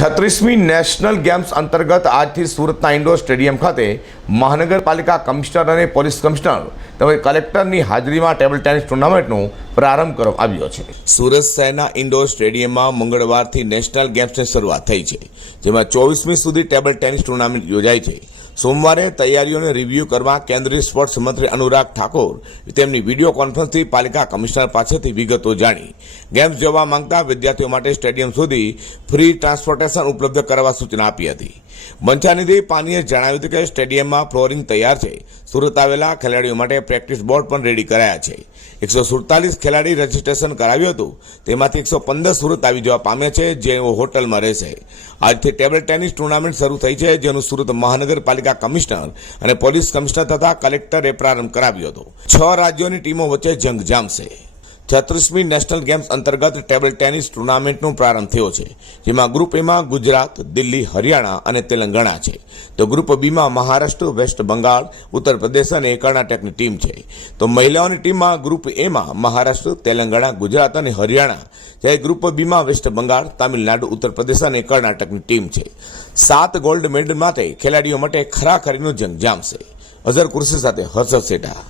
છત્રીસમી national games અંતર્ગત આજથી સુરતના ઇન્ડોર સ્ટેડિયમ ખાતે મહાનગરપાલિકા કમિશનર અને પોલીસ કમિશનર તેમજ કલેક્ટરની હાજરીમાં ટેબલ ટેનિસ ટુર્નામેન્ટનો પ્રારંભ કરવામાં આવ્યો છે. સુરત શહેરના ઇન્ડોર સ્ટેડિયમમાં મંગળવારથી નેશનલ ગેમ્સની શરૂઆત થઈ છે, જેમાં ચોવીસમી સુધી ટેબલ ટેનિસ ટુર્નામેન્ટ યોજાઈ છે. સોમવારે તૈયારીઓને રિવ્યૂ કરવા કેન્દ્રીય સ્પોર્ટ્સ મંત્રી અનુરાગ ઠાકોર તેમની વીડિયો કોન્ફરન્સથી પાલિકા કમિશનર પાસેથી વિગતો જાણી. ગેમ્સ જોવા માંગતા વિદ્યાર્થીઓ માટે સ્ટેડિયમ સુધી ફ્રી ટ્રાન્સપોર્ટેશન ઉપલબ્ધ કરવા સૂચના આપી હતી. મંચાનિધિ પાનીએ જણાવ્યું હતું કે સ્ટેડિયમમાં ફ્લોરિંગ તૈયાર છે. સુરત આવેલા ખેલાડીઓ માટે પ્રેક્ટિસ બોર્ડ પણ રેડી કરાયા છે. એકસો સુડતાલીસ ખેલાડી રજીસ્ટ્રેશન કરાવ્યું હતું. તેમાંથી એકસો પંદર સુરત આવી જવા પામ્યા છે જેઓ હોટલમાં રહેશે. આજથી ટેબલ ટેનિસ ટુર્નામેન્ટ શરૂ થઈ છે, જેનું સુરત મહાનગરપાલિકા કમિશનર અને પોલીસ કમિશનર તથા કલેક્ટરે પ્રારંભ કરાવ્યો હતો. છ રાજ્યોની ટીમો વચ્ચે જંગ જામશે. છત્રીસમી નેશનલ ગેમ્સ અંતર્ગત ટેબલ ટેનિસ ટુર્નામેન્ટનો પ્રારંભ થયો છે, જેમાં ગ્રુપ એમાં ગુજરાત, દિલ્હી, હરિયાણા અને તેલંગાણા છે. તો ગ્રુપ બીમાં મહારાષ્ટ્ર, વેસ્ટ બંગાળ, ઉત્તર પ્રદેશ અને કર્ણાટકની ટીમ છે. તો મહિલાઓની ટીમમાં ગ્રુપ એમાં મહારાષ્ટ્ર, તેલંગાણા, ગુજરાત અને હરિયાણા. જ્યારે ગ્રુપ બીમાં વેસ્ટ બંગાળ, તામિલનાડુ, ઉત્તર પ્રદેશ અને કર્ણાટકની ટીમ છે. સાત ગોલ્ડ મેડલ માટે ખેલાડીઓ માટે ખરાખરીનો જંગ જામશે અઝર કુર્સી સાથે હર્ષદ સેઠા